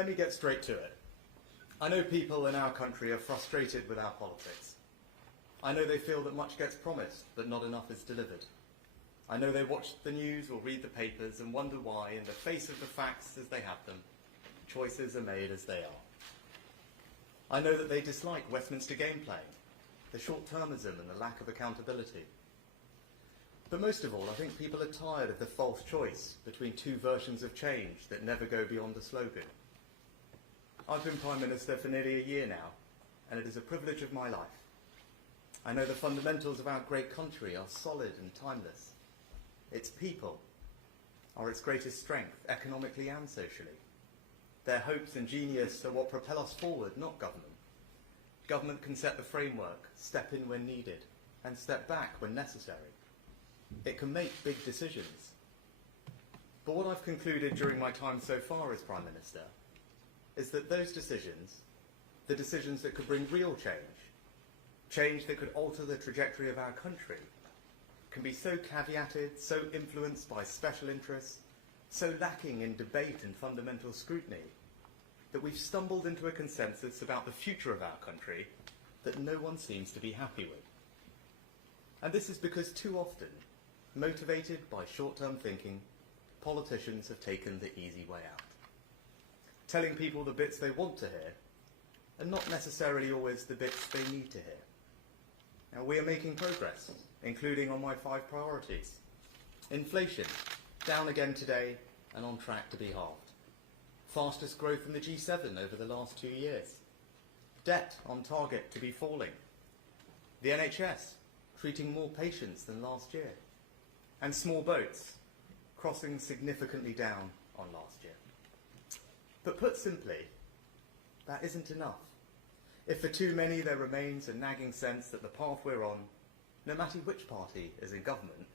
Let me get straight to it. I know people in our country are frustrated with our politics. I know they feel that much gets promised, but not enough is delivered. I know they watch the news or read the papers and wonder why, in the face of the facts as they have them, choices are made as they are. I know that they dislike Westminster game playing, the short-termism and the lack of accountability. But most of all, I think people are tired of the false choice between two versions of change that never go beyond the slogan. I've been Prime Minister for nearly a year now, and it is a privilege of my life. I know the fundamentals of our great country are solid and timeless. Its people are its greatest strength, economically and socially. Their hopes and genius are what propel us forward, not government. Government can set the framework, step in when needed, and step back when necessary. It can make big decisions. But what I've concluded during my time so far as Prime Minister is that those decisions, the decisions that could bring real change, change that could alter the trajectory of our country, can be so caveated, so influenced by special interests, so lacking in debate and fundamental scrutiny, that we've stumbled into a consensus about the future of our country that no one seems to be happy with. And this is because too often, motivated by short-term thinking, politicians have taken the easy way out, telling people the bits they want to hear and not necessarily always the bits they need to hear. Now, we are making progress, including on my 5 priorities. Inflation, down again today and on track to be halved. Fastest growth in the G7 over the last 2 years. Debt on target to be falling. The NHS, treating more patients than last year. And small boats, crossing significantly down on last year. But put simply, that isn't enough. If for too many there remains a nagging sense that the path we're on, no matter which party is in government,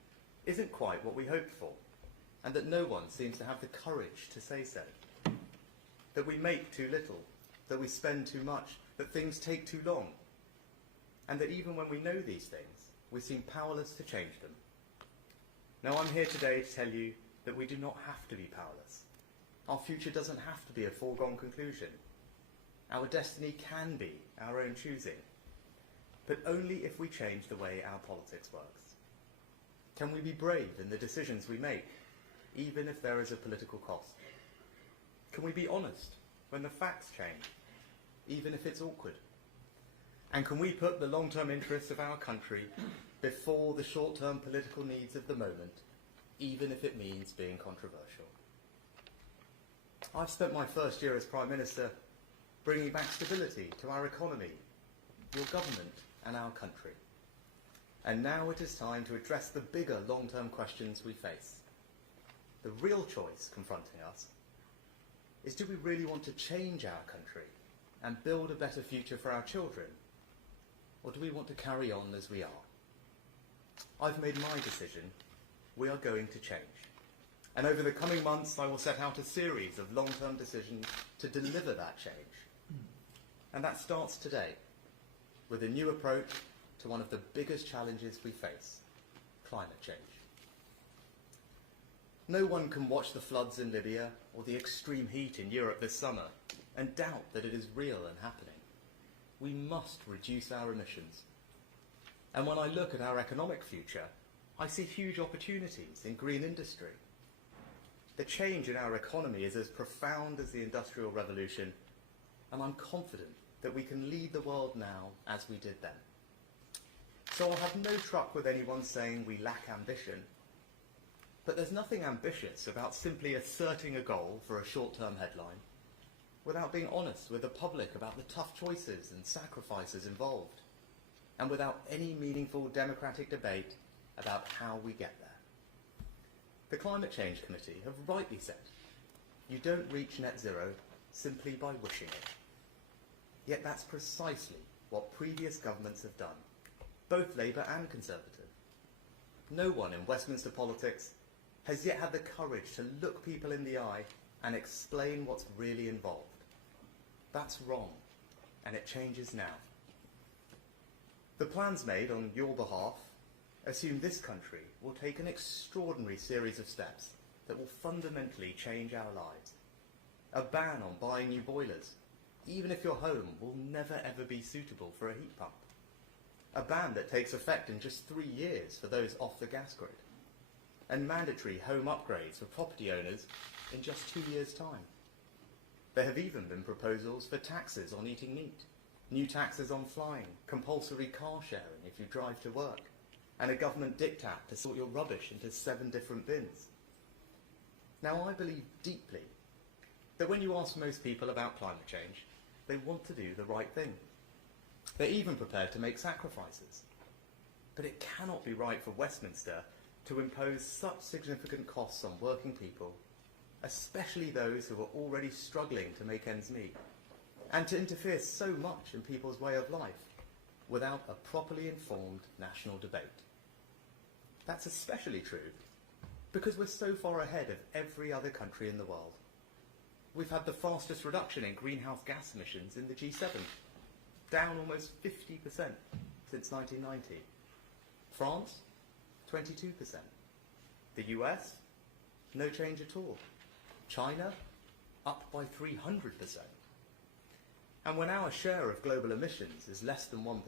isn't quite what we hoped for, and that no one seems to have the courage to say so. That we make too little, that we spend too much, that things take too long, and that even when we know these things, we seem powerless to change them. Now, I'm here today to tell you that we do not have to be powerless. Our future doesn't have to be a foregone conclusion. Our destiny can be our own choosing, but only if we change the way our politics works. Can we be brave in the decisions we make, even if there is a political cost? Can we be honest when the facts change, even if it's awkward? And can we put the long-term interests of our country before the short-term political needs of the moment, even if it means being controversial? I've spent my first year as Prime Minister bringing back stability to our economy, your government and our country. And now it is time to address the bigger long-term questions we face. The real choice confronting us is, do we really want to change our country and build a better future for our children? Or do we want to carry on as we are? I've made my decision. We are going to change. And over the coming months, I will set out a series of long-term decisions to deliver that change. And that starts today, with a new approach to one of the biggest challenges we face, climate change. No one can watch the floods in Libya or the extreme heat in Europe this summer and doubt that it is real and happening. We must reduce our emissions. And when I look at our economic future, I see huge opportunities in green industry. The change in our economy is as profound as the Industrial Revolution, and I'm confident that we can lead the world now as we did then. So I'll have no truck with anyone saying we lack ambition. But there's nothing ambitious about simply asserting a goal for a short-term headline without being honest with the public about the tough choices and sacrifices involved, and without any meaningful democratic debate about how we get there. The Climate Change Committee have rightly said, you don't reach net zero simply by wishing it. Yet that's precisely what previous governments have done, both Labour and Conservative. No one in Westminster politics has yet had the courage to look people in the eye and explain what's really involved. That's wrong, and it changes now. The plans made on your behalf assume this country will take an extraordinary series of steps that will fundamentally change our lives. A ban on buying new boilers, even if your home will never ever be suitable for a heat pump. A ban that takes effect in just 3 years for those off the gas grid. And mandatory home upgrades for property owners in just 2 years' time. There have even been proposals for taxes on eating meat, new taxes on flying, compulsory car sharing if you drive to work, and a government diktat to sort your rubbish into 7 different bins. Now, I believe deeply that when you ask most people about climate change, they want to do the right thing. They're even prepared to make sacrifices. But it cannot be right for Westminster to impose such significant costs on working people, especially those who are already struggling to make ends meet, and to interfere so much in people's way of life without a properly informed national debate. That's especially true because we're so far ahead of every other country in the world. We've had the fastest reduction in greenhouse gas emissions in the G7, down almost 50% since 1990. France, 22%. The US, no change at all. China, up by 300%. And when our share of global emissions is less than 1%,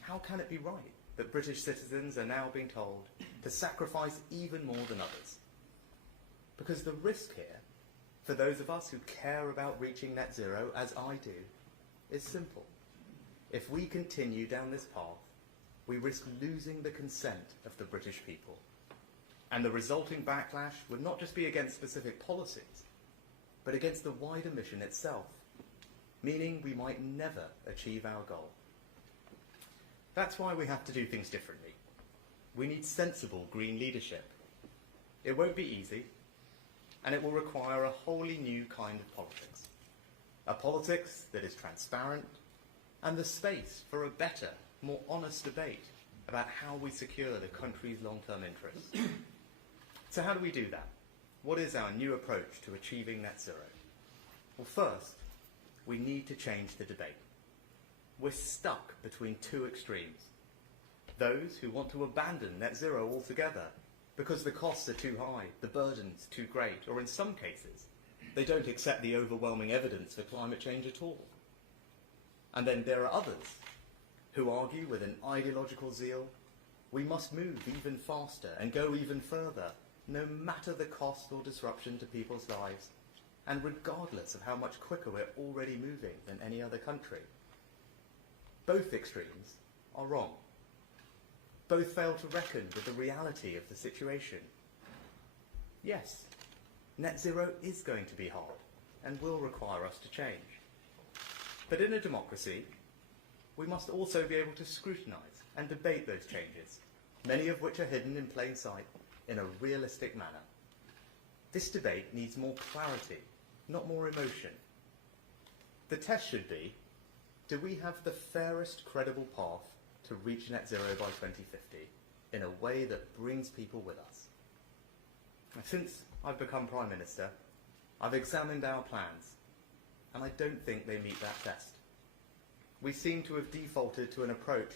how can it be right that British citizens are now being told to sacrifice even more than others? Because the risk here, for those of us who care about reaching net zero, as I do, is simple. If we continue down this path, we risk losing the consent of the British people. And the resulting backlash would not just be against specific policies, but against the wider mission itself, meaning we might never achieve our goal. That's why we have to do things differently. We need sensible green leadership. It won't be easy, and it will require a wholly new kind of politics. A politics that is transparent and the space for a better, more honest debate about how we secure the country's long-term interests. So how do we do that? What is our new approach to achieving net zero? Well, first, we need to change the debate. We're stuck between two extremes. Those who want to abandon net zero altogether because the costs are too high, the burden's too great, or in some cases, they don't accept the overwhelming evidence for climate change at all. And then there are others who argue with an ideological zeal, we must move even faster and go even further, no matter the cost or disruption to people's lives, and regardless of how much quicker we're already moving than any other country. Both extremes are wrong. Both fail to reckon with the reality of the situation. Yes, net zero is going to be hard and will require us to change. But in a democracy, we must also be able to scrutinise and debate those changes, many of which are hidden in plain sight, in a realistic manner. This debate needs more clarity, not more emotion. The test should be, do we have the fairest credible path to reach net zero by 2050 in a way that brings people with us? Since I've become Prime Minister, I've examined our plans, and I don't think they meet that test. We seem to have defaulted to an approach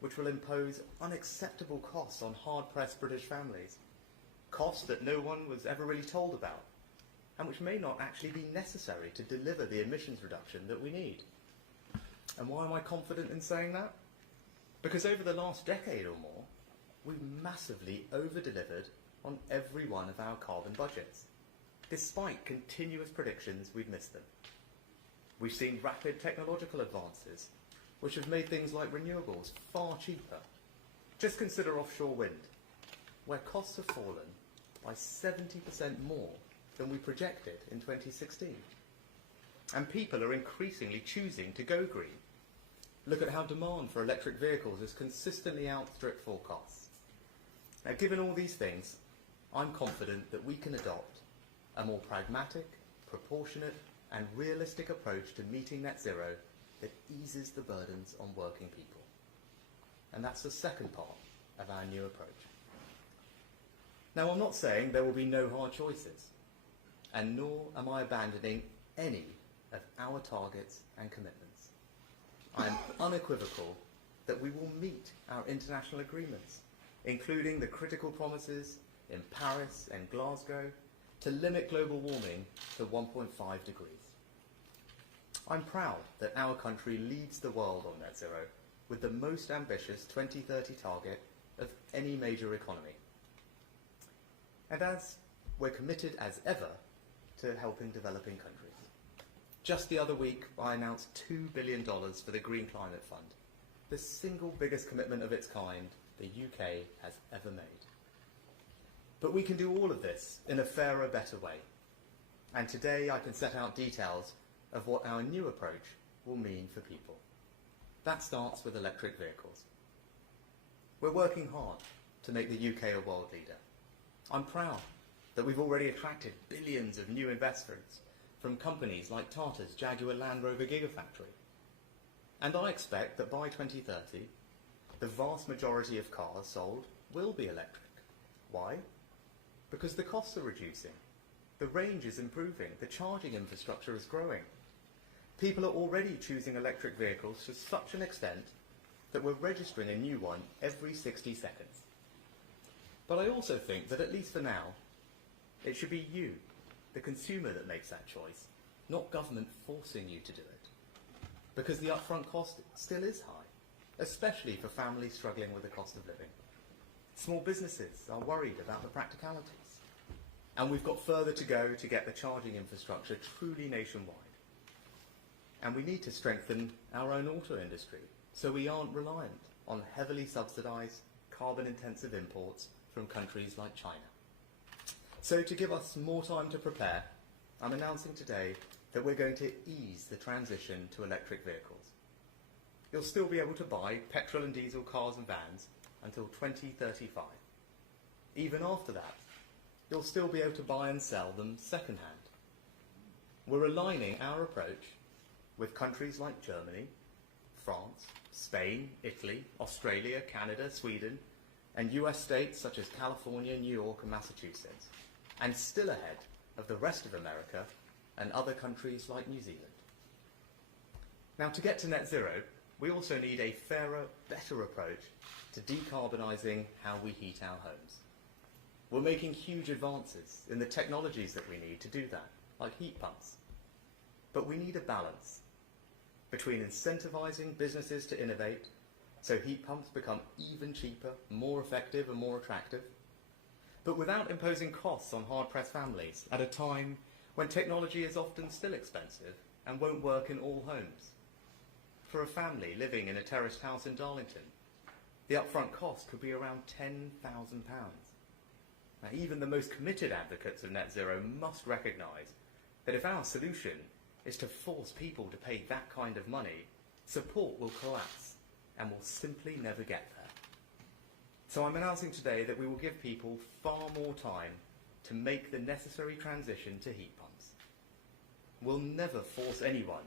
which will impose unacceptable costs on hard-pressed British families, costs that no one was ever really told about, and which may not actually be necessary to deliver the emissions reduction that we need. And why am I confident in saying that? Because over the last decade or more, we've massively over-delivered on every one of our carbon budgets. Despite continuous predictions, we've missed them. We've seen rapid technological advances, which have made things like renewables far cheaper. Just consider offshore wind, where costs have fallen by 70% more than we projected in 2016. And people are increasingly choosing to go green. Look at how demand for electric vehicles has consistently outstripped forecasts. Now, given all these things, I'm confident that we can adopt a more pragmatic, proportionate, and realistic approach to meeting net zero that eases the burdens on working people. And that's the second part of our new approach. Now, I'm not saying there will be no hard choices, and nor am I abandoning any of our targets and commitments. I am unequivocal that we will meet our international agreements, including the critical promises in Paris and Glasgow to limit global warming to 1.5 degrees. I'm proud that our country leads the world on net zero with the most ambitious 2030 target of any major economy. And as we're committed as ever to helping developing countries. Just the other week, I announced $2 billion for the Green Climate Fund, the single biggest commitment of its kind the UK has ever made. But we can do all of this in a fairer, better way. And today I can set out details of what our new approach will mean for people. That starts with electric vehicles. We're working hard to make the UK a world leader. I'm proud that we've already attracted billions of new investments from companies like Tata's Jaguar Land Rover Gigafactory. And I expect that by 2030, the vast majority of cars sold will be electric. Why? Because the costs are reducing, the range is improving, the charging infrastructure is growing. People are already choosing electric vehicles to such an extent that we're registering a new one every 60 seconds. But I also think that, at least for now, it should be you, the consumer, that makes that choice, not government forcing you to do it. Because the upfront cost still is high, especially for families struggling with the cost of living. Small businesses are worried about the practicalities. And we've got further to go to get the charging infrastructure truly nationwide. And we need to strengthen our own auto industry so we aren't reliant on heavily subsidised, carbon-intensive imports from countries like China. So to give us more time to prepare, I'm announcing today that we're going to ease the transition to electric vehicles. You'll still be able to buy petrol and diesel cars and vans until 2035. Even after that, you'll still be able to buy and sell them second-hand. We're aligning our approach with countries like Germany, France, Spain, Italy, Australia, Canada, Sweden, and US states such as California, New York, and Massachusetts, and still ahead of the rest of America and other countries like New Zealand. Now, to get to net zero, we also need a fairer, better approach to decarbonising how we heat our homes. We're making huge advances in the technologies that we need to do that, like heat pumps. But we need a balance between incentivising businesses to innovate so heat pumps become even cheaper, more effective and more attractive, but without imposing costs on hard-pressed families at a time when technology is often still expensive and won't work in all homes. For a family living in a terraced house in Darlington, the upfront cost could be around £10,000. Now, even the most committed advocates of net zero must recognise that if our solution is to force people to pay that kind of money, support will collapse and will simply never get there. So I'm announcing today that we will give people far more time to make the necessary transition to heat pumps. We'll never force anyone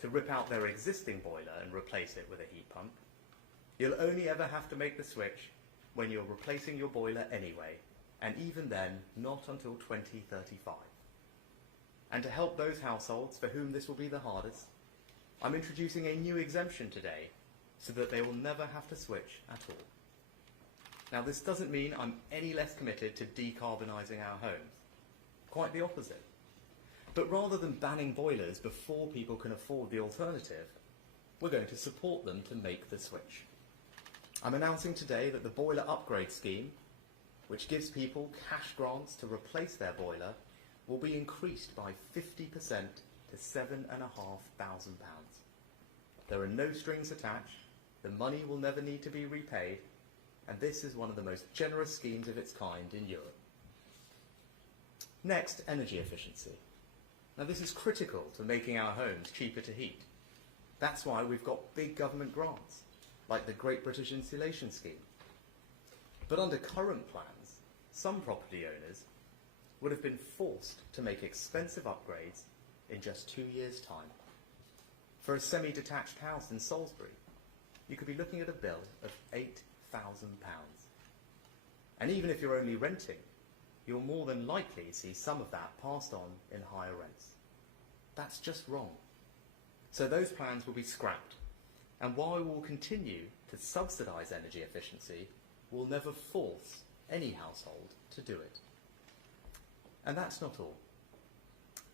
to rip out their existing boiler and replace it with a heat pump. You'll only ever have to make the switch when you're replacing your boiler anyway, and even then, not until 2035. And to help those households for whom this will be the hardest, I'm introducing a new exemption today so that they will never have to switch at all. Now, this doesn't mean I'm any less committed to decarbonising our homes. Quite the opposite. But rather than banning boilers before people can afford the alternative, we're going to support them to make the switch. I'm announcing today that the boiler upgrade scheme, which gives people cash grants to replace their boiler, will be increased by 50% to £7,500. There are no strings attached, the money will never need to be repaid, and this is one of the most generous schemes of its kind in Europe. Next, energy efficiency. Now, this is critical to making our homes cheaper to heat. That's why we've got big government grants, like the Great British Insulation Scheme. But under current plans, some property owners would have been forced to make expensive upgrades in just 2 years' time. For a semi-detached house in Salisbury, you could be looking at a bill of £8,000. And even if you're only renting, you'll more than likely see some of that passed on in higher rents. That's just wrong. So those plans will be scrapped. And while we will continue to subsidise energy efficiency, we'll never force any household to do it. And that's not all.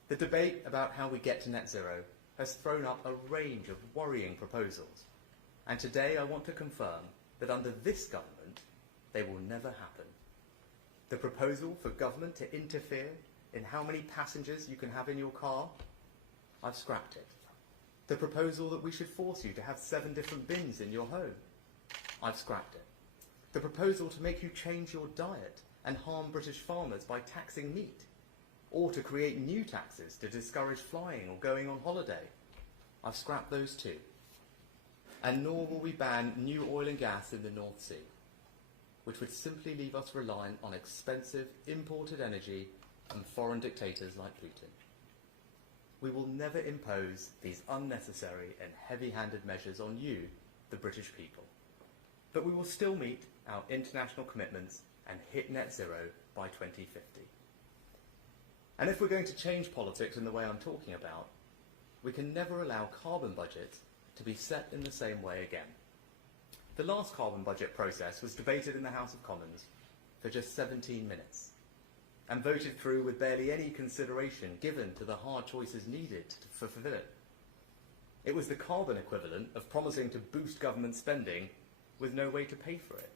The debate about how we get to net zero has thrown up a range of worrying proposals. And today I want to confirm that under this government, they will never happen. The proposal for government to interfere in how many passengers you can have in your car, I've scrapped it. The proposal that we should force you to have 7 different bins in your home, I've scrapped it. The proposal to make you change your diet and harm British farmers by taxing meat, or to create new taxes to discourage flying or going on holiday, I've scrapped those too. And nor will we ban new oil and gas in the North Sea, which would simply leave us reliant on expensive imported energy and foreign dictators like Putin. We will never impose these unnecessary and heavy-handed measures on you, the British people. But we will still meet our international commitments and hit net zero by 2050. And if we're going to change politics in the way I'm talking about, we can never allow carbon budgets to be set in the same way again. The last carbon budget process was debated in the House of Commons for just 17 minutes and voted through with barely any consideration given to the hard choices needed to fulfill it. It was the carbon equivalent of promising to boost government spending with no way to pay for it.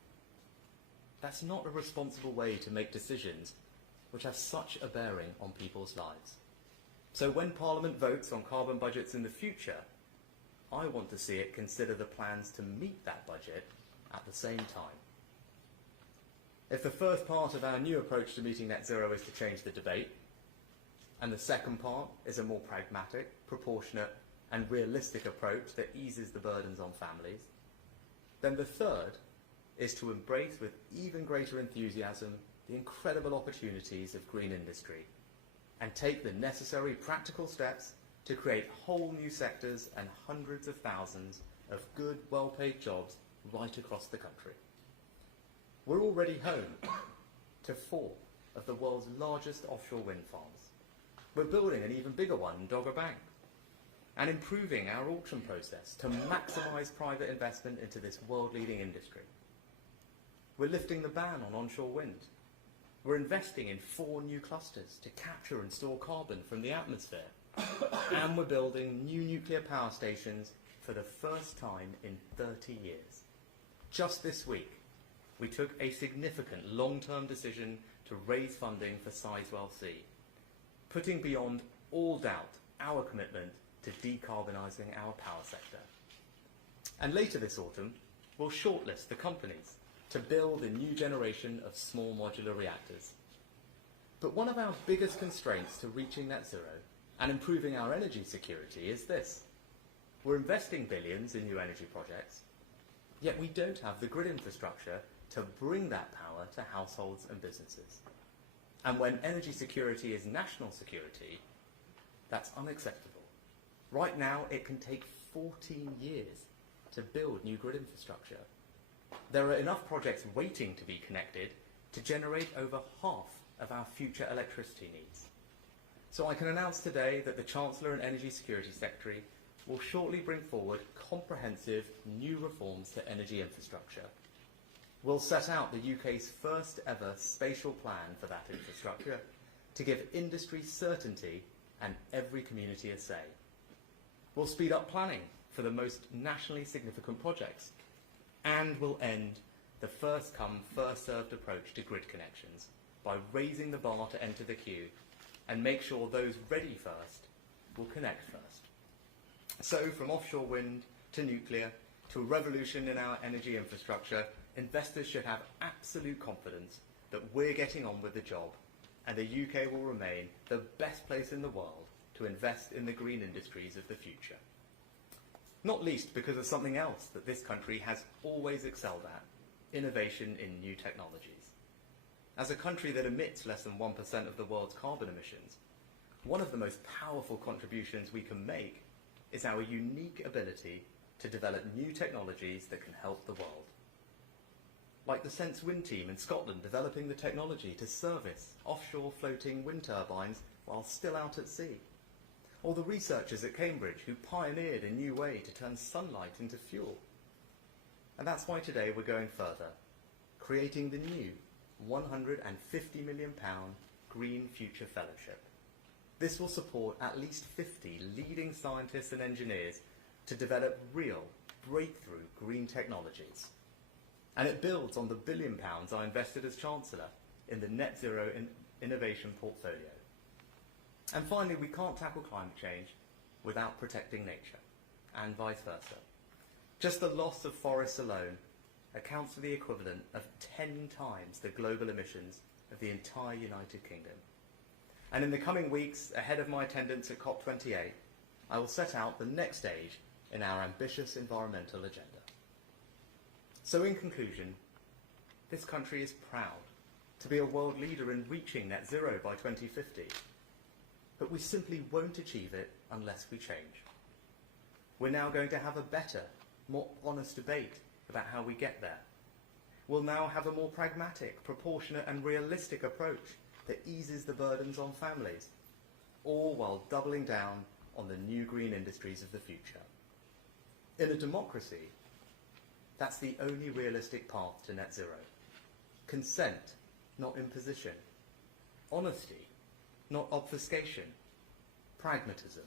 That's not a responsible way to make decisions which have such a bearing on people's lives. So when Parliament votes on carbon budgets in the future, I want to see it consider the plans to meet that budget at the same time. If the first part of our new approach to meeting net zero is to change the debate, and the second part is a more pragmatic, proportionate and realistic approach that eases the burdens on families, then the third is to embrace with even greater enthusiasm the incredible opportunities of green industry and take the necessary practical steps to create whole new sectors and hundreds of thousands of good, well-paid jobs right across the country. We're already home to 4 of the world's largest offshore wind farms. We're building an even bigger one in Dogger Bank and improving our auction process to maximise private investment into this world-leading industry. We're lifting the ban on onshore wind. We're investing in 4 new clusters to capture and store carbon from the atmosphere. And we're building new nuclear power stations for the first time in 30 years. Just this week, we took a significant long-term decision to raise funding for Sizewell C, putting beyond all doubt our commitment to decarbonising our power sector. And later this autumn, we'll shortlist the companies to build a new generation of small modular reactors. But one of our biggest constraints to reaching net zero and improving our energy security is this. We're investing billions in new energy projects, yet we don't have the grid infrastructure to bring that power to households and businesses. And when energy security is national security, that's unacceptable. Right now, it can take 14 years to build new grid infrastructure. There are enough projects waiting to be connected to generate over half of our future electricity needs. So I can announce today that the Chancellor and Energy Security Secretary will shortly bring forward comprehensive new reforms to energy infrastructure. We'll set out the UK's first ever spatial plan for that infrastructure to give industry certainty and every community a say. We'll speed up planning for the most nationally significant projects, and we'll end the first come, first served approach to grid connections by raising the bar to enter the queue and make sure those ready first will connect first. So from offshore wind to nuclear to a revolution in our energy infrastructure, investors should have absolute confidence that we're getting on with the job and the UK will remain the best place in the world to invest in the green industries of the future. Not least because of something else that this country has always excelled at, innovation in new technologies. As a country that emits less than 1% of the world's carbon emissions, one of the most powerful contributions we can make is our unique ability to develop new technologies that can help the world. Like the Sense Wind team in Scotland developing the technology to service offshore floating wind turbines while still out at sea. Or the researchers at Cambridge who pioneered a new way to turn sunlight into fuel. And that's why today we're going further, creating the new £150 million Green Future Fellowship. This will support at least 50 leading scientists and engineers to develop real breakthrough green technologies. And it builds on the £1 billion I invested as Chancellor in the Net Zero Innovation Portfolio. And finally, we can't tackle climate change without protecting nature, and vice versa. Just the loss of forests alone accounts for the equivalent of 10 times the global emissions of the entire United Kingdom. And in the coming weeks, ahead of my attendance at COP28, I will set out the next stage in our ambitious environmental agenda. So in conclusion, this country is proud to be a world leader in reaching net zero by 2050. But we simply won't achieve it unless we change. We're now going to have a better, more honest debate about how we get there. We'll now have a more pragmatic, proportionate and realistic approach that eases the burdens on families, all while doubling down on the new green industries of the future. In a democracy, that's the only realistic path to net zero. Consent, not imposition. Honesty, not obfuscation. Pragmatism,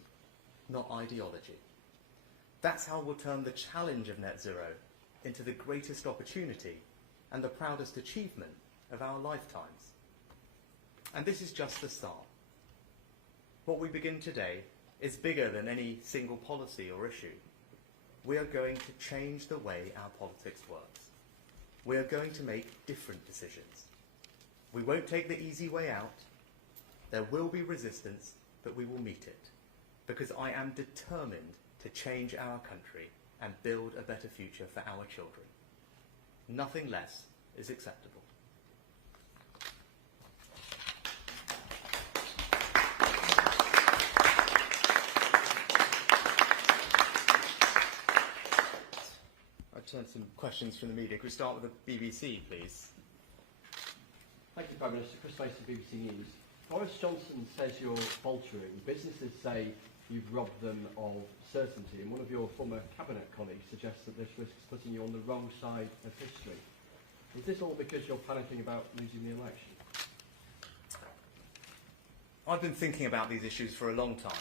not ideology. That's how we'll turn the challenge of net zero into the greatest opportunity and the proudest achievement of our lifetimes. And this is just the start. what we begin today is bigger than any single policy or issue. We are going to change the way our politics works. We are going to make different decisions. We won't take the easy way out. There will be resistance, but we will meet it. Because I am determined to change our country and build a better future for our children. Nothing less is acceptable. I turn to some questions from the media. Could we start with the BBC, please? Thank you, Prime Minister. Chris Mason, BBC News. Boris Johnson says you're faltering. Businesses say you've robbed them of certainty, and one of your former cabinet colleagues suggests that this risks putting you on the wrong side of history. Is this all because you're panicking about losing the election? I've been thinking about these issues for a long time,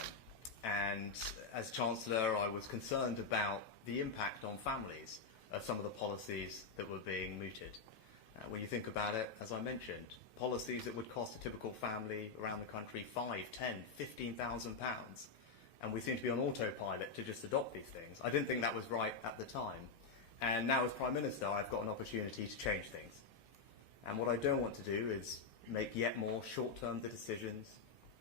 and as Chancellor I was concerned about the impact on families of some of the policies that were being mooted. When you think about it, as I mentioned, policies that would cost a typical family around the country £5,000, £10,000, £15,000, and we seem to be on autopilot to just adopt these things. I didn't think that was right at the time, and now as Prime Minister I've got an opportunity to change things. And what I don't want to do is make yet more short-term decisions,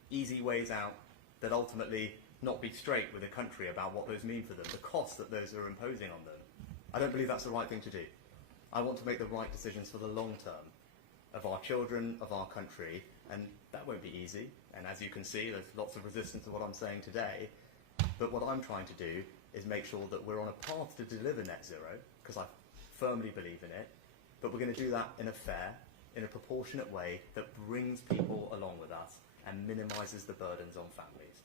easy ways out, that ultimately not be straight with the country about what those mean for them, the costs that those are imposing on them. I don't believe that's the right thing to do. I want to make the right decisions for the long term of our children, of our country, and that won't be easy. And as you can see, there's lots of resistance to what I'm saying today. But what I'm trying to do is make sure that we're on a path to deliver net zero, because I firmly believe in it, but we're going to do that in a fair, in a proportionate way that brings people along with us and minimises the burdens on families.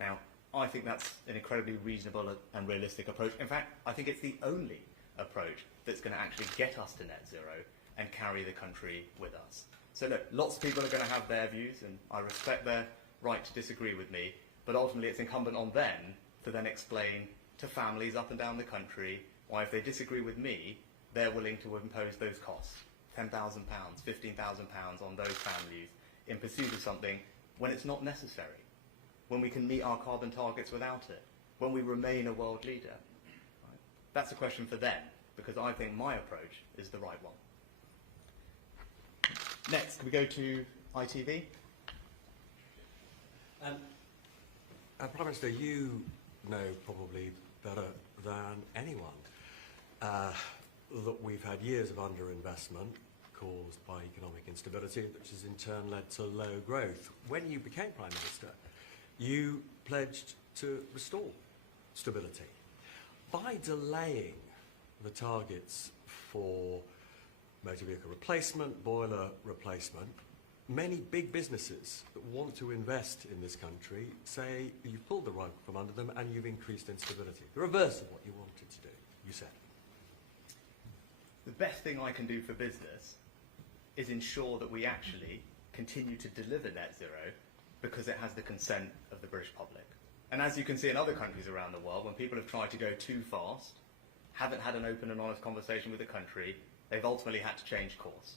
Now, I think that's an incredibly reasonable and realistic approach. In fact, I think it's the only approach that's going to actually get us to net zero and carry the country with us. So look, lots of people are going to have their views, and I respect their right to disagree with me, but ultimately it's incumbent on them to then explain to families up and down the country why, if they disagree with me, they're willing to impose those costs, £10,000, £15,000 on those families in pursuit of something when it's not necessary, when we can meet our carbon targets without it, when we remain a world leader. Right? That's a question for them, because I think my approach is the right one. Next, we go to ITV. Prime Minister, you know probably better than anyone that we've had years of underinvestment caused by economic instability, which has in turn led to low growth. When you became Prime Minister, you pledged to restore stability. By delaying the targets for motor vehicle replacement, boiler replacement, many big businesses that want to invest in this country say you've pulled the rug from under them and you've increased instability. The reverse of what you wanted to do, you said. The best thing I can do for business is ensure that we actually continue to deliver net zero because it has the consent of the British public. And as you can see in other countries around the world, when people have tried to go too fast, haven't had an open and honest conversation with the country, they've ultimately had to change course.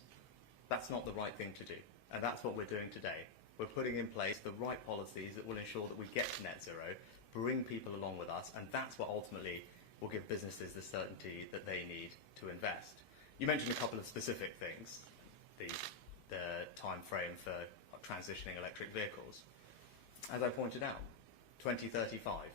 That's not the right thing to do, and that's what we're doing today. We're putting in place the right policies that will ensure that we get to net zero, bring people along with us, and that's what ultimately will give businesses the certainty that they need to invest. You mentioned a couple of specific things, the time frame for transitioning electric vehicles. As I pointed out, 2035.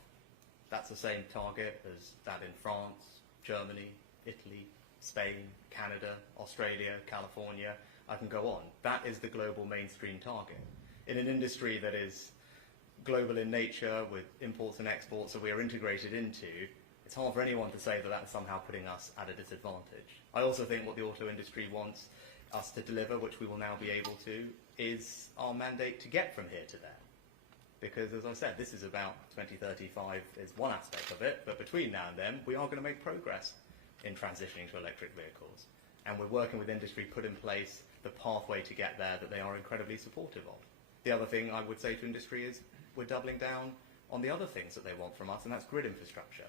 That's the same target as that in France, Germany, Italy, Spain, Canada, Australia, California. I can go on. That is the global mainstream target. In an industry that is global in nature with imports and exports that we are integrated into, it's hard for anyone to say that that's somehow putting us at a disadvantage. I also think what the auto industry wants us to deliver, which we will now be able to, is our mandate to get from here to there. Because, as I said, this is about 2035 is one aspect of it, but between now and then, we are going to make progress in transitioning to electric vehicles. And we're working with industry to put in place the pathway to get there that they are incredibly supportive of. The other thing I would say to industry is we're doubling down on the other things that they want from us, and that's grid infrastructure.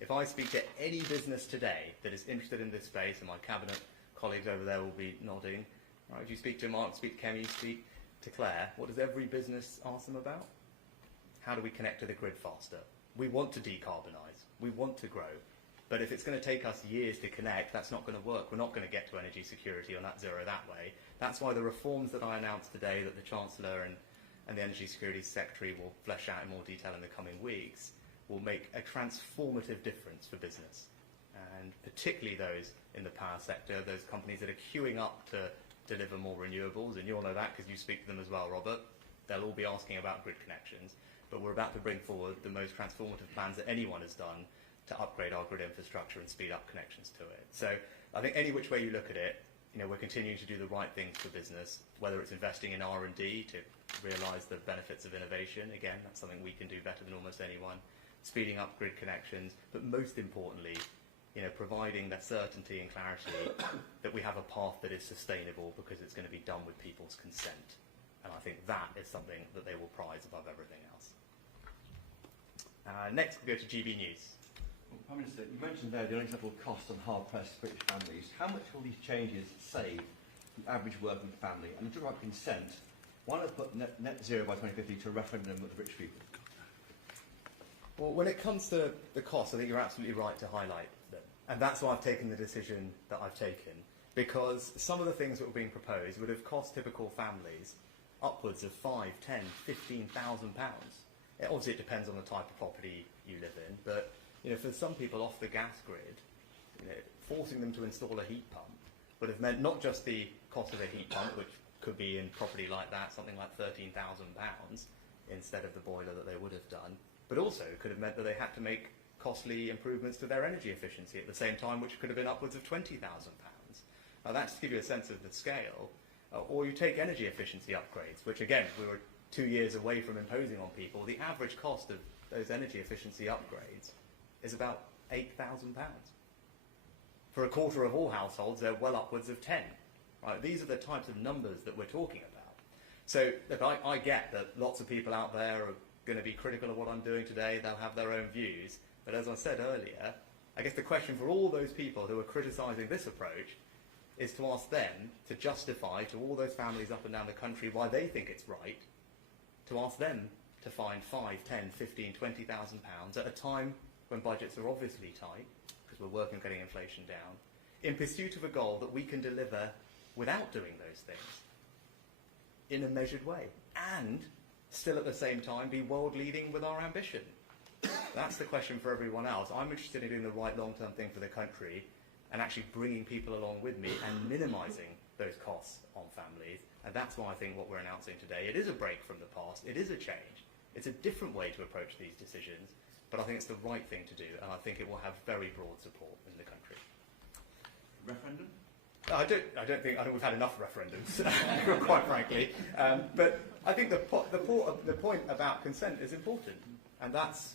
If I speak to any business today that is interested in this space, and my cabinet colleagues over there will be nodding, right, if you speak to Mark, speak to Kemi, speak to Claire, what does every business ask them about? how do we connect to the grid faster? We want to decarbonise, we want to grow, but if it's going to take us years to connect, that's not going to work. We're not going to get to energy security or net zero that way. That's why the reforms that I announced today that the Chancellor and the Energy Security Secretary will flesh out in more detail in the coming weeks will make a transformative difference for business, and particularly those in the power sector, those companies that are queuing up to deliver more renewables, and you'll know that because you speak to them as well, Robert. They'll all be asking about grid connections, but we're about to bring forward the most transformative plans that anyone has done to upgrade our grid infrastructure and speed up connections to it. So I think any which way you look at it, we're continuing to do the right things for business, whether it's investing in R&D to realise the benefits of innovation. Again, that's something we can do better than almost anyone. Speeding up grid connections, but most importantly, providing that certainty and clarity that we have a path that is sustainable because it's going to be done with people's consent. And I think that is something that they will prize above everything else. Next, we go to GB News. Well, Prime Minister, you mentioned there the unacceptable cost on hard-pressed British families. How much will these changes save the average working family? And to talk about consent, why not put net zero by 2050 to a referendum of the rich people? Well, when it comes to the cost, I think you're absolutely right to highlight them. And that's why I've taken the decision that I've taken, because some of the things that were being proposed would have cost typical families upwards of £5,000, £10,000, £15,000. Obviously, it depends on the type of property you live in, but for some people off the gas grid, forcing them to install a heat pump would have meant not just the cost of a heat pump, which could be in property like that, something like £13,000 instead of the boiler that they would have done, but also it could have meant that they had to make costly improvements to their energy efficiency at the same time, which could have been upwards of £20,000. Now that's to give you a sense of the scale. Or you take energy efficiency upgrades, which again, we were 2 years away from imposing on people. The average cost of those energy efficiency upgrades is about £8,000. For a quarter of all households, they're well upwards of 10. Right? These are the types of numbers that we're talking about. So look, I get that lots of people out there are going to be critical of what I'm doing today. They'll have their own views. But as I said earlier, I guess the question for all those people who are criticising this approach is to ask them to justify to all those families up and down the country why they think it's right, to ask them to find £5,000, £10,000, £15,000, £20,000 at a time when budgets are obviously tight, because we're working on getting inflation down, in pursuit of a goal that we can deliver without doing those things in a measured way, and still at the same time be world leading with our ambition. That's the question for everyone else. I'm interested in doing the right long-term thing for the country and actually bringing people along with me and minimising those costs on families. And that's why I think what we're announcing today, it is a break from the past, it is a change. It's a different way to approach these decisions, but I think it's the right thing to do, and I think it will have very broad support in the country. Referendum? I think we've had enough referendums, quite frankly. But I think the point about consent is important, and that's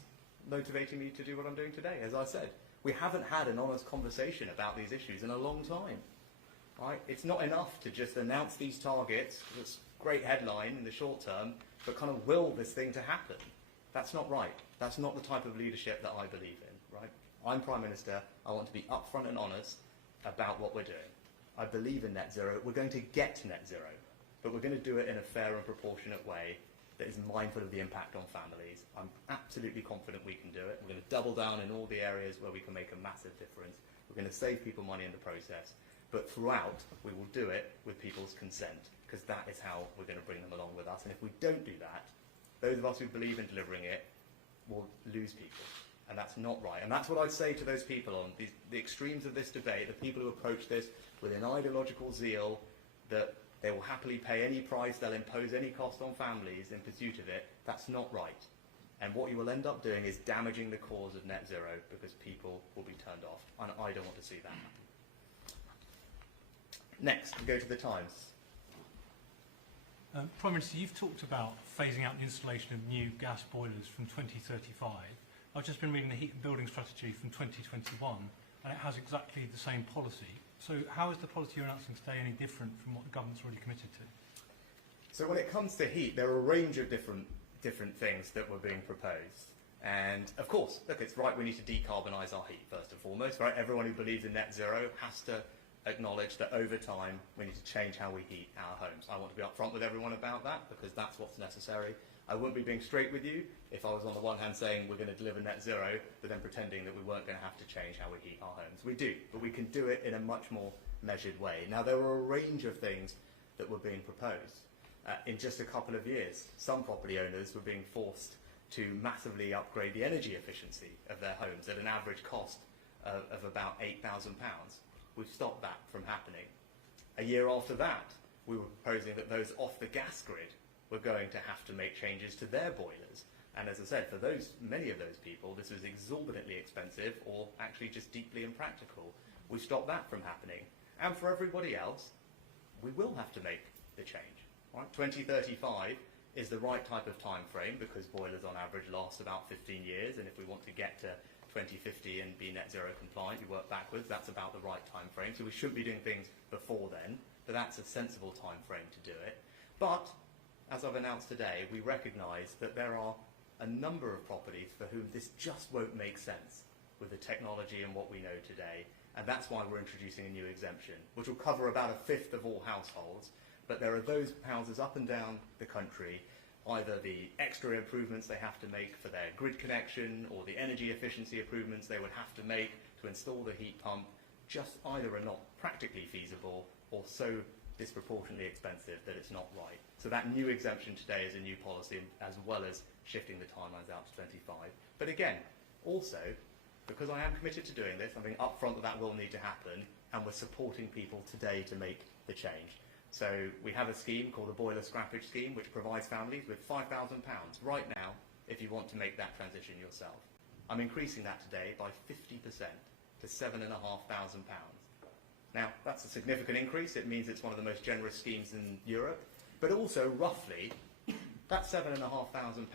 motivating me to do what I'm doing today. As I said, we haven't had an honest conversation about these issues in a long time. Right? It's not enough to just announce these targets, this great headline in the short term, but kind of will this thing to happen. That's not right. That's not the type of leadership that I believe in. Right? I'm Prime Minister. I want to be upfront and honest about what we're doing. I believe in net zero. We're going to get to net zero, but we're going to do it in a fair and proportionate way that is mindful of the impact on families. I'm absolutely confident we can do it. We're going to double down in all the areas where we can make a massive difference. We're going to save people money in the process. But throughout, we will do it with people's consent, because that is how we're going to bring them along with us. And if we don't do that, those of us who believe in delivering it will lose people. And that's not right. And that's what I'd say to those people on the extremes of this debate, the people who approach this with an ideological zeal that they will happily pay any price, they'll impose any cost on families in pursuit of it. That's not right. And what you will end up doing is damaging the cause of net zero, because people will be turned off. And I don't want to see that happen. Next, we go to the Times. Prime Minister, you've talked about phasing out the installation of new gas boilers from 2035. I've just been reading the Heat and Building Strategy from 2021, and it has exactly the same policy. So how is the policy you're announcing today any different from what the government's already committed to? So when it comes to heat, there are a range of different things that were being proposed. And of course, look, it's right, we need to decarbonise our heat first and foremost, right? Everyone who believes in net zero has to acknowledge that over time we need to change how we heat our homes. I want to be upfront with everyone about that, because that's what's necessary. I wouldn't be being straight with you if I was on the one hand saying we're going to deliver net zero, but then pretending that we weren't going to have to change how we heat our homes. We do, but we can do it in a much more measured way. Now, there were a range of things that were being proposed. In just a couple of years, some property owners were being forced to massively upgrade the energy efficiency of their homes at an average cost of about £8,000. We've stopped that from happening. A year after that, we were proposing that those off the gas grid were going to have to make changes to their boilers. And as I said, for many of those people, this was exorbitantly expensive or actually just deeply impractical. We stopped that from happening. And for everybody else, we will have to make the change. Right? 2035 is the right type of time frame because boilers on average last about 15 years, and if we want to get to 2050 and be net zero compliant, you work backwards, that's about the right time frame. So we shouldn't be doing things before then, but that's a sensible time frame to do it. But, as I've announced today, we recognise that there are a number of properties for whom this just won't make sense with the technology and what we know today, and that's why we're introducing a new exemption, which will cover about a fifth of all households. But there are those houses up and down the country, either the extra improvements they have to make for their grid connection or the energy efficiency improvements they would have to make to install the heat pump, just either are not practically feasible or so disproportionately expensive that it's not right. So that new exemption today is a new policy, as well as shifting the timelines out to 25. But again, also, because I am committed to doing this, I'm being upfront that that will need to happen, and we're supporting people today to make the change. So we have a scheme called the Boiler Scrappage Scheme, which provides families with £5,000 right now if you want to make that transition yourself. I'm increasing that today by 50% to £7,500. Now, that's a significant increase. It means it's one of the most generous schemes in Europe. But also, roughly, that £7,500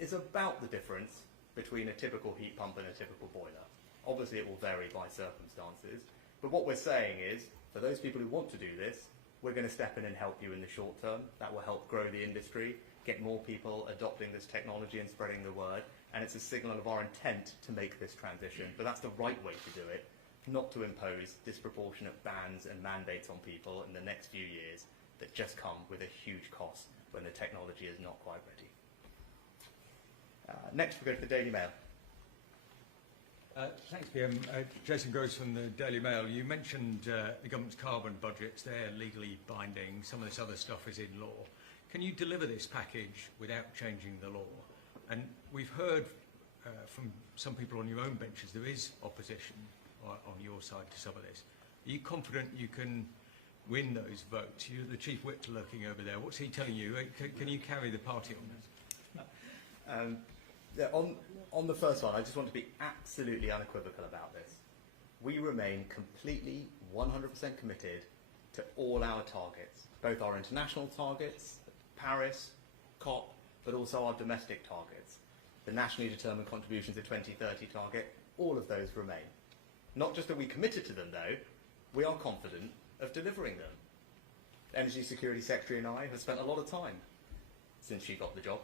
is about the difference between a typical heat pump and a typical boiler. Obviously, it will vary by circumstances. But what we're saying is, for those people who want to do this, we're going to step in and help you in the short term. That will help grow the industry, get more people adopting this technology and spreading the word. And it's a signal of our intent to make this transition. But that's the right way to do it, not to impose disproportionate bans and mandates on people in the next few years that just come with a huge cost when the technology is not quite ready. Next, we go to the Daily Mail. Thanks, PM. Jason Gross from the Daily Mail. You mentioned the government's carbon budgets. They're legally binding. Some of this other stuff is in law. Can you deliver this package without changing the law? And we've heard from some people on your own benches there is opposition on your side to some of this. Are you confident you can win those votes? You're the chief whip lurking over there. What's he telling you? Can you carry the party on this? Yeah, on the first one, I just want to be absolutely unequivocal about this. We remain completely 100% committed to all our targets, both our international targets, Paris, COP, but also our domestic targets. The nationally determined contributions to 2030 target, all of those remain. Not just that we committed to them, though, we are confident of delivering them. The Energy Security Secretary and I have spent a lot of time since she got the job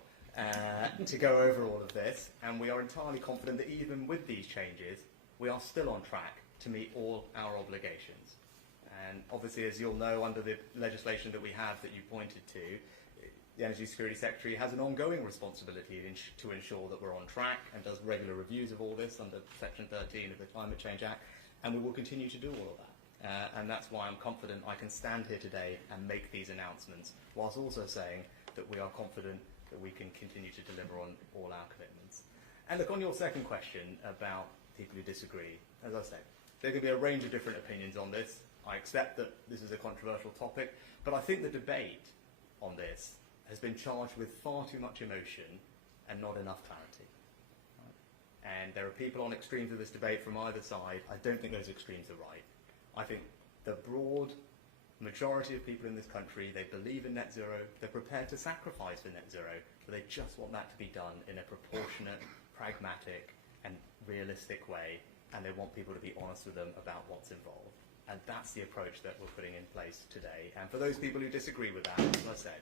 to go over all of this, and we are entirely confident that even with these changes, we are still on track to meet all our obligations. And obviously, as you'll know, under the legislation that we have that you pointed to, the Energy Security Secretary has an ongoing responsibility to ensure that we're on track and does regular reviews of all this under Section 13 of the Climate Change Act, and we will continue to do all of that. And that's why I'm confident I can stand here today and make these announcements, whilst also saying that we are confident that we can continue to deliver on all our commitments. And look, on your second question about people who disagree, as I said, there can be a range of different opinions on this. I accept that this is a controversial topic, but I think the debate on this has been charged with far too much emotion and not enough clarity. And there are people on extremes of this debate from either side. I don't think those extremes are right. I think the broad majority of people in this country, they believe in net zero, they're prepared to sacrifice for net zero, but they just want that to be done in a proportionate, pragmatic and realistic way, and they want people to be honest with them about what's involved. And that's the approach that we're putting in place today. And for those people who disagree with that, as I said,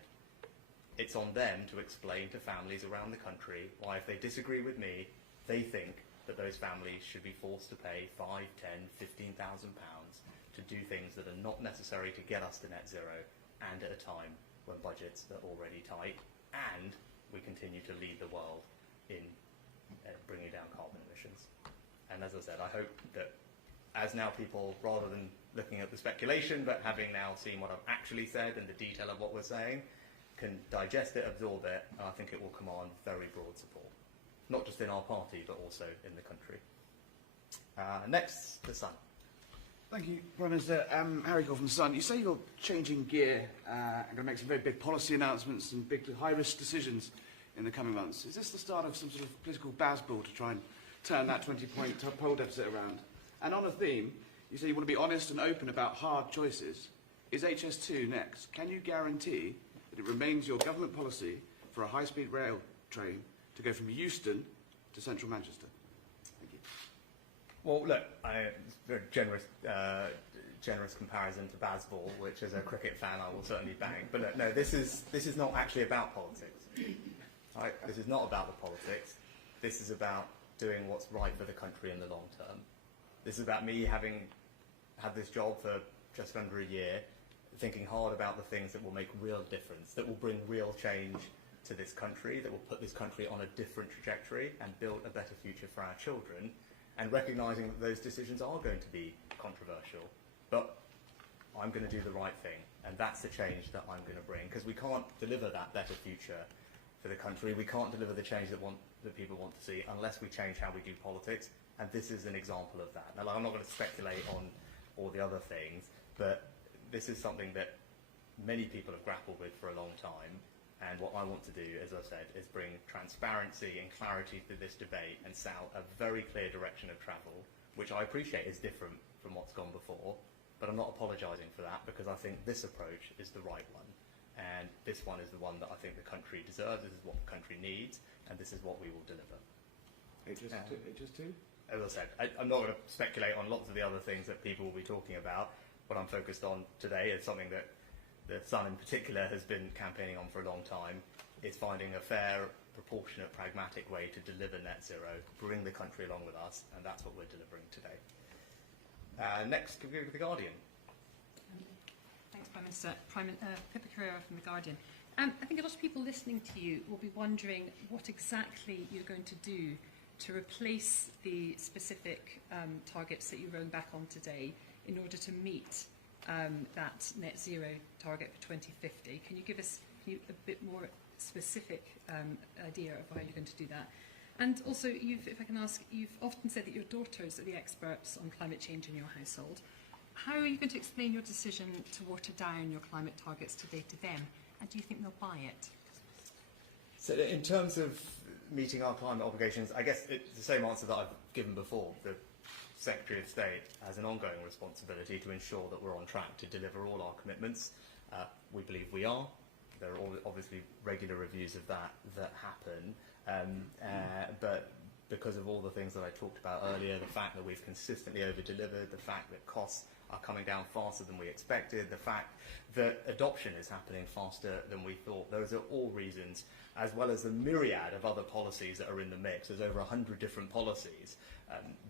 it's on them to explain to families around the country why, if they disagree with me, they think that those families should be forced to pay £5,000, £10,000, £15,000 to do things that are not necessary to get us to net zero, and at a time when budgets are already tight, and we continue to lead the world in bringing down carbon emissions. And as I said, I hope that as now people, rather than looking at the speculation, but having now seen what I've actually said and the detail of what we're saying, can digest it, absorb it, and I think it will command very broad support. Not just in our party, but also in the country. Next, the Sun. Thank you, Prime Minister. Harry Cole from The Sun. You say you're changing gear and going to make some very big policy announcements and big high-risk decisions in the coming months. Is this the start of some sort of political baseball to try and turn that 20-point poll deficit around? And on a theme, you say you want to be honest and open about hard choices. Is HS2 next? Can you guarantee that it remains your government policy for a high-speed rail train to go from Euston to central Manchester? Thank you. Well, look, it's a very generous comparison to baseball, which as a cricket fan I will certainly bang. But look, no, this is not actually about politics. Right? This is not about the politics. This is about doing what's right for the country in the long term. This is about me having had this job for just under a year, thinking hard about the things that will make real difference, that will bring real change to this country, that will put this country on a different trajectory and build a better future for our children, and recognising that those decisions are going to be controversial. But I'm going to do the right thing, and that's the change that I'm going to bring, because we can't deliver that better future for the country. We can't deliver the change that people want to see unless we change how we do politics, and this is an example of that. Now, I'm not going to speculate on all the other things, but this is something that many people have grappled with for a long time, and what I want to do, as I said, is bring transparency and clarity to this debate and set out a very clear direction of travel, which I appreciate is different from what's gone before, but I'm not apologising for that, because I think this approach is the right one. And this one is the one that I think the country deserves, this is what the country needs, and this is what we will deliver. HS2? As I said, I'm not going to speculate on lots of the other things that people will be talking about. What I'm focused on today is something that the Sun in particular has been campaigning on for a long time, is finding a fair, proportionate, pragmatic way to deliver net zero, bring the country along with us, and that's what we're delivering today. Next, can we go to The Guardian? Thanks, Prime Minister. Pippa Carrera from The Guardian. I think a lot of people listening to you will be wondering what exactly you're going to do to replace the specific targets that you rode back on today in order to meet that net zero target for 2050. Can you give us a bit more specific idea of how you're going to do that? And also, if I can ask, you've often said that your daughters are the experts on climate change in your household. How are you going to explain your decision to water down your climate targets today to them? And do you think they'll buy it? So in terms of meeting our climate obligations, I guess it's the same answer that I've given before. The Secretary of State has an ongoing responsibility to ensure that we're on track to deliver all our commitments. We believe we are. There are obviously regular reviews of that happen, but because of all the things that I talked about earlier, the fact that we've consistently over-delivered, the fact that costs are coming down faster than we expected, the fact that adoption is happening faster than we thought, those are all reasons, as well as the myriad of other policies that are in the mix. There's over 100 different policies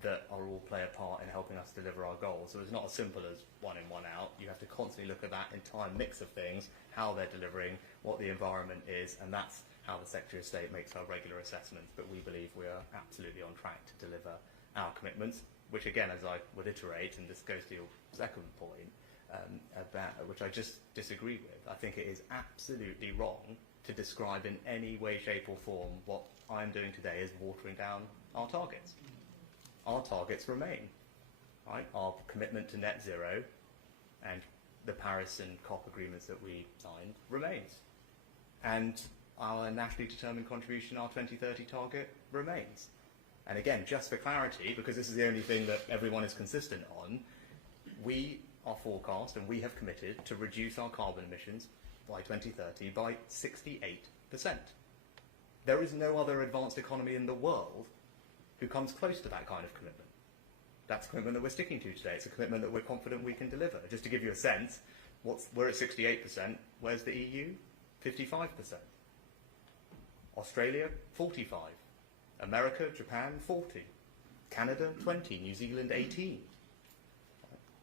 that are all play a part in helping us deliver our goals. So it's not as simple as one in, one out. You have to constantly look at that entire mix of things, how they're delivering, what the environment is, and that's how the Secretary of State makes our regular assessments. But we believe we are absolutely on track to deliver our commitments, which again, as I would iterate, and this goes to your second point, which I just disagree with. I think it is absolutely wrong to describe in any way, shape or form what I'm doing today as watering down our targets. Our targets remain. Right? Our commitment to net zero and the Paris and COP agreements that we signed remains. And our nationally determined contribution, our 2030 target, remains. And again, just for clarity, because this is the only thing that everyone is consistent on, we are forecast and we have committed to reduce our carbon emissions by 2030 by 68%. There is no other advanced economy in the world who comes close to that kind of commitment. That's a commitment that we're sticking to today. It's a commitment that we're confident we can deliver. Just to give you a sense, we're at 68%. Where's the EU? 55%. Australia, 45%. America, Japan, 40%. Canada, 20%. New Zealand, 18%.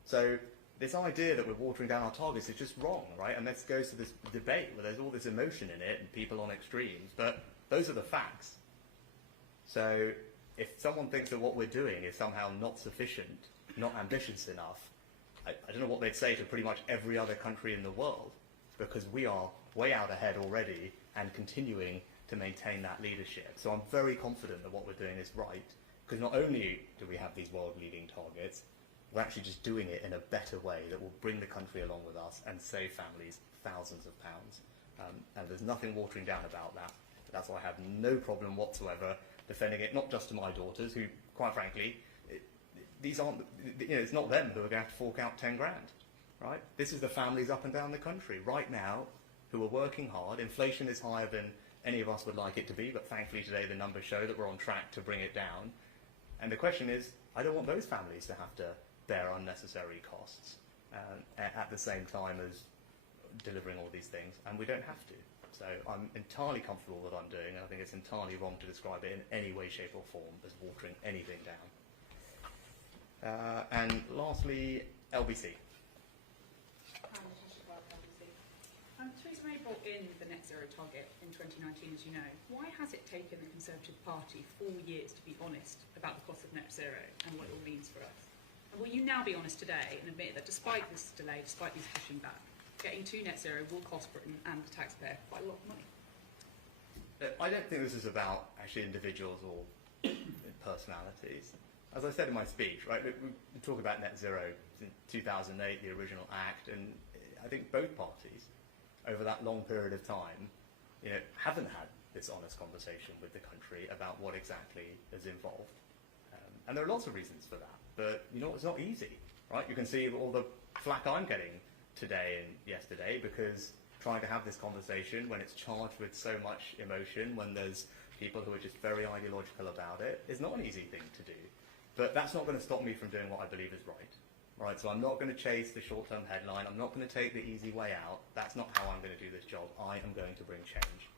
So this idea that we're watering down our targets is just wrong, right? And this goes to this debate where there's all this emotion in it and people on extremes, but those are the facts. So if someone thinks that what we're doing is somehow not sufficient, not ambitious enough, I don't know what they'd say to pretty much every other country in the world, because we are way out ahead already and continuing to maintain that leadership. So I'm very confident that what we're doing is right, because not only do we have these world-leading targets, we're actually just doing it in a better way that will bring the country along with us and save families thousands of pounds. And there's nothing watering down about that. That's why I have no problem whatsoever defending it, not just to my daughters, who, quite frankly, these aren't, it's not them who are going to have to fork out 10 grand, right? This is the families up and down the country right now who are working hard. Inflation is higher than any of us would like it to be, but thankfully today the numbers show that we're on track to bring it down. And the question is, I don't want those families to have to bear unnecessary costs at the same time as delivering all these things, and we don't have to. So I'm entirely comfortable with what I'm doing, and I think it's entirely wrong to describe it in any way, shape or form as watering anything down. And lastly, LBC. Theresa May brought in the net zero target in 2019, as you know. Why has it taken the Conservative Party 4 years to be honest about the cost of net zero and what it all means for us? And will you now be honest today and admit that despite this delay, despite these pushing back, getting to net zero will cost Britain and the taxpayer quite a lot of money? I don't think this is about actually individuals or personalities. As I said in my speech, right, we talk about net zero in 2008, the original act, and I think both parties over that long period of time, haven't had this honest conversation with the country about what exactly is involved. And there are lots of reasons for that, but it's not easy, right? You can see all the flack I'm getting today and yesterday because trying to have this conversation when it's charged with so much emotion, when there's people who are just very ideological about it, is not an easy thing to do. But that's not going to stop me from doing what I believe is right. Right, so I'm not going to chase the short-term headline. I'm not going to take the easy way out. That's not how I'm going to do this job. I am going to bring change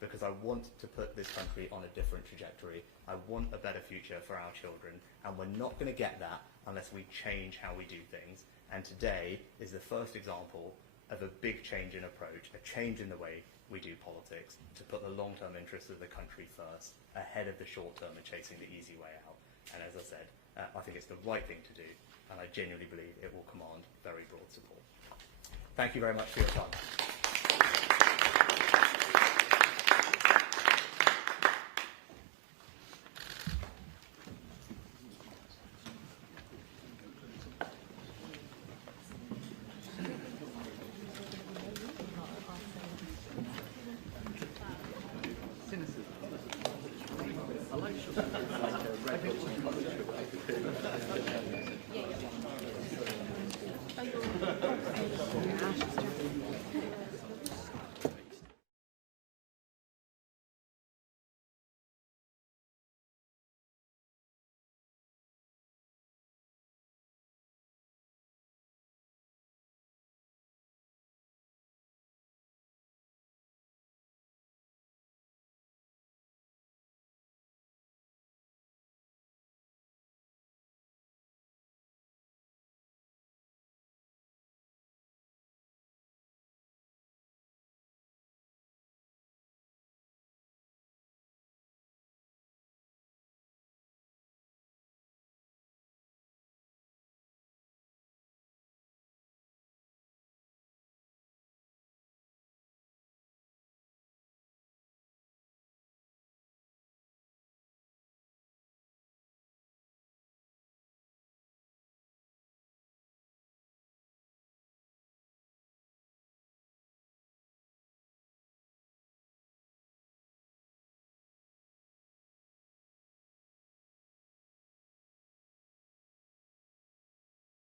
because I want to put this country on a different trajectory. I want a better future for our children, and we're not going to get that unless we change how we do things. And today is the first example of a big change in approach, a change in the way we do politics, to put the long-term interests of the country first, ahead of the short-term and chasing the easy way out. And as I said, I think it's the right thing to do, and I genuinely believe it will command very broad support. Thank you very much for your time.